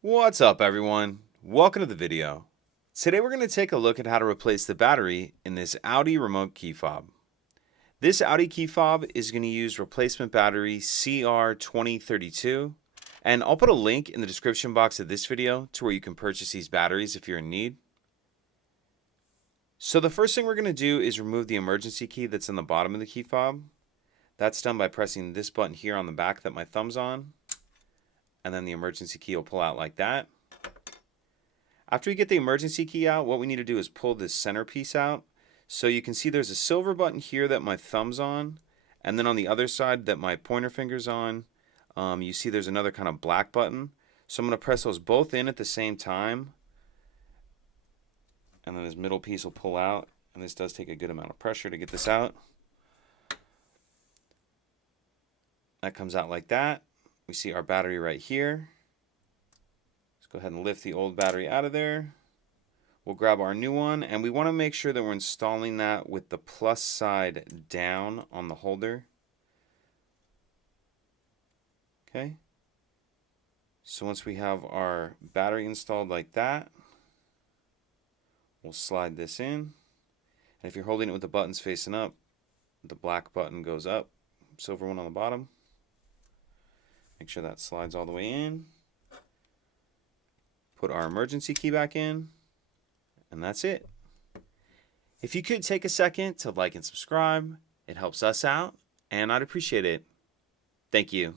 What's up, everyone? Welcome to the video. Today we're going to take a look at how to replace the battery in this Audi remote key fob. This Audi key fob is going to use replacement battery CR2032, and I'll put a link in the description box of this video to where you can purchase these batteries if you're in need. So the first thing we're going to do is remove the emergency key that's in the bottom of the key fob. That's done by pressing this button here on the back that my thumb's on, and then the emergency key will pull out like that. After we get the emergency key out, what we need to do is pull this center piece out. So you can see there's a silver button here that my thumb's on, and then on the other side that my pointer finger's on, you see there's another kind of black button. So I'm going to press those both in at the same time, and then this middle piece will pull out, and this does take a good amount of pressure to get this out. That comes out like that. We see our battery right here. Go ahead and lift the old battery out of there. We'll grab our new one, and we want to make sure that we're installing that with the plus side down on the holder. Okay. So once we have our battery installed like that, we'll slide this in. And if you're holding it with the buttons facing up, the black button goes up, silver one on the bottom. Make sure that slides all the way in. Put our emergency key back in, and that's it. If you could take a second to like and subscribe, it helps us out, and I'd appreciate it. Thank you.